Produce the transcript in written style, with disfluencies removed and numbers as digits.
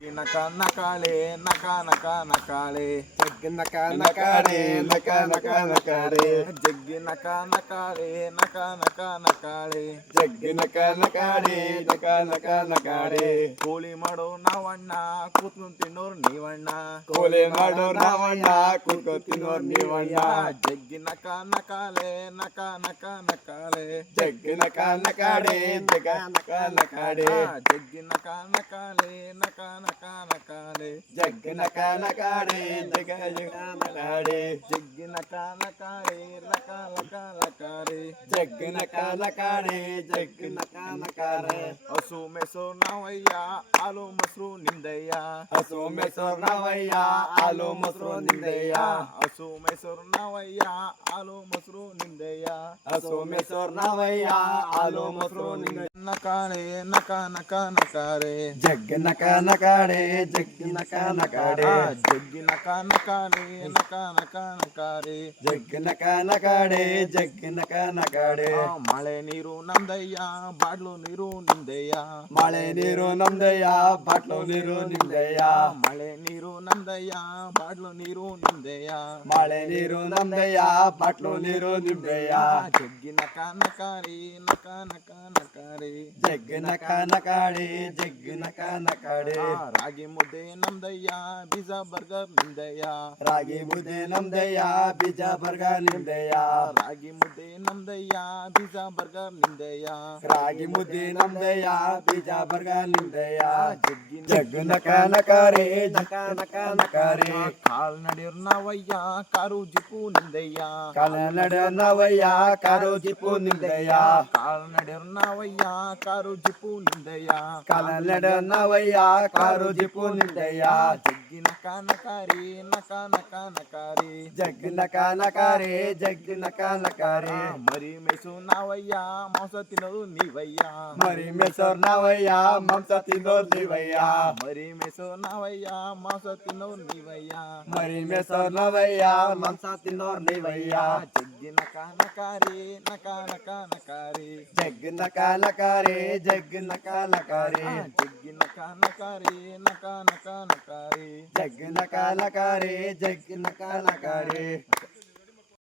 ನಕ ನಕಾಳೆ ನಕ ನಕ ನಕಾಳೆ ಜಗ್ಗಿ ನಕ ನಕಾಡೆ ನಕ ನಕ ನಕಾಡೆ ಜಗ್ಗಿ ನಕ ನಕಾಳೆ ನಕ ನಕ ನಕಾಳೆ ಜಗ್ಗಿ ನಕ ನಕಾಡೆ ನಕ ನಕ ನಕಾಡೆ ಕೋಳಿ ಮಾಡೋ ನಾವಣ್ಣ ಕೂತ್ಕೊಂಡು ತಿನ್ನೋರು ನೀವಣ್ಣ ಕೋಲೆ ಮಾಡೋ ನಾವಣ್ಣ ಕೂತ್ಕೊ ತಿನ್ನೋರ್ ನೀವಣ್ಣ ಜಗ್ಗಿ ನಕ ನಕಾಳೆ ನಕ ನಕ ನಕಾಳೆ ಜಗ್ಗಿ ನಕ ನಕಾಡೆ ಜಗ ನಕ ನಕಾಡೆ ಜಗ್ಗಿ ನಕ ನಕಾಳೆ ನಕ ನಕ ನಕಾಳೆ ಜಗ್ಗಿ ನಕ ನಕಾಡೆ ಜಗ ಜಗ ನಕಾಡೆ ಜಗ್ಗಿ ನಕ ನಕಾಳೆ ನಕ ನಕ ನಕಾಳೆ ಜಗ್ಗಿ ನಕ ನಕಾಡೆ ಜಗ್ಗಿ ನಕ ನಕಾರೆ ಹಸು ಮೆಸೋ ನಾವಯ್ಯ ಹಾಲು ಮೊಸರು ನಿಂದಯ್ಯ ಹಸು ಮೆಸೋರ್ ನಾವಯ್ಯ ಹಾಲು ಮೊಸರು ನಿಂದಯ್ಯ ಹಸು ಮೆಸರು ನಾವಯ್ಯ ಹಾಲು ಮೊಸರು ನಿಂದಯ್ಯ ಹಸು ಮೆಸೋರ್ ನಾವಯ್ಯ ಹಾಲು ಮೊಸರು ನಿಂದಯ್ಯ ನಕಾಳೆ ನಕ ನಕ ನಕಾಳೆ ಜಗ್ಗಿ ನಕ ನಕಾಡೆ ಜಗ್ಗಿ ನಕ ನಕಾಡೆ ಜಗ್ಗಿ ನಕ ನಕಾಳೆ ನಕ ನಕ ನಕಾಳೆ ಜಗ್ಗಿ ನಕ ನಕಾಡೆ ಜಗ್ಗಿ ನಕ ನಕಾಡೆ ಮಳೆ ನೀರು ನಮ್ದಯ್ಯ ಬಾಡ್ಲು ನೀರು ನಿಂದಯ್ಯ ಮಳೆ ನೀರು ನಮ್ದಯ್ಯ ಬಾಟ್ಲು ನೀರು ನಿಮ್ದಯ್ಯ ಮಳೆ ನೀರು ನಮ್ದಯ್ಯ ಬಾಡ್ಲು ನೀರು ನಿಂದಯ್ಯ ಮಳೆ ನೀರು ನಮ್ದಯ್ಯ ಬಾಟ್ಲು ನೀರು ನಿಮ್ದಯ್ಯ ಜಗ್ಗಿ ನಕ ನಕಾರಿ ನಕ ನಕ ನಕಾರಿ ಜಗ್ಗಿ ನಕ ನಕಾಡೆ ಜಗ್ಗಿ ನಕ ನಕಾಡೆ ರಾಗಿ ಮುದ್ದೆ ನಮ್ದಯ್ಯ ಬೀಜ ಬರ್ಗರ್ ನಿಂದಯ್ಯ ರಾಗಿ ಮುದ್ದೆ ನಮ್ದಯ್ಯ ಬೀಜ ಬರ್ಗ ನಿಮ್ದಯ್ಯ ರಾಗಿ ಮುದ್ದೆ ನಮ್ದಯ್ಯ ಬೀಜ ಬರ್ಗರ್ ನಿಂದಯ್ಯ ರಾಗಿ ಮುದ್ದೆ ನಮ್ದಯ್ಯ ಬೀಜ ಬರ್ಗ ನಿಮ್ದಯ್ಯ ಜಗ್ಗಿ ಜಗ್ಗಿ ನಕ ನಕಾರೆ ಜಕ ನಕ ನಕಾರೆ ಕಾಲ್ ನಡಿಯರ್ ನಾವಯ್ಯ ಕಾರು ಜಿಪು ನಿಂದಯ್ಯ ಕಾಲ ನಡೆ ನಾವಯ್ಯ ಕಾರು ಜಿಪು ನಿಮ್ದಯ್ಯ ಕಾಲ್ ನಡಿಯರ್ ನಾವಯ್ಯ ಕಾರು ಜಿಪು ನಿಂದಯ್ಯ ಕಾಲ ನಡೆ ನಾವಯ್ಯ ಕಾರು ಜಿಪು ನಿಮ್ದಯ್ಯ ಜಗ್ಗಿ ನಕ ನಕಾರಿ ನಕ ನಕ ನಕಾರಿ ಜಗ್ಗಿ ನಕ ನಕಾರೆ ಜಗ್ಗಿ ನಕ ನಕಾರೆ ಮರಿ ಮೆಸು ನಾವಯ್ಯ ಮಾಂಸ ತಿನ್ನೋದು ನೀವಯ್ಯ ಮರಿ ಮೆಸೋರ್ ನಾವಯ್ಯ ಮಾಂಸ ತಿನ್ನೋರ್ ನೀವಯ್ಯ ಮರಿ ಮೆಸು ನಾವಯ್ಯ ಮಾಂಸ ತಿನ್ನೋದು ನೀವಯ್ಯ ಮರಿ ಮೆಸೋರ್ ನಾವಯ್ಯ ಮಾಂಸ ತಿನ್ನೋರ್ ನೀವಯ್ಯ ಜಗ್ಗಿ ನಕ ನಕಾರಿ ನಕ ನಕ ನಕಾರಿ ಜಗ್ಗಿ ನಕ ನಕಾರೆ ಜಗ್ಗಿ ನಕ ನಕಾರೆ ಜಗ್ಗಿ ನಕ ನಕಾರಿ ನಕ ನಕ ನಕಾರಿ ಜಗ್ಗಿ ನಕ ನಕಾರೆ ಜಗ್ಗಿ ನಕ ನಕಾರೆ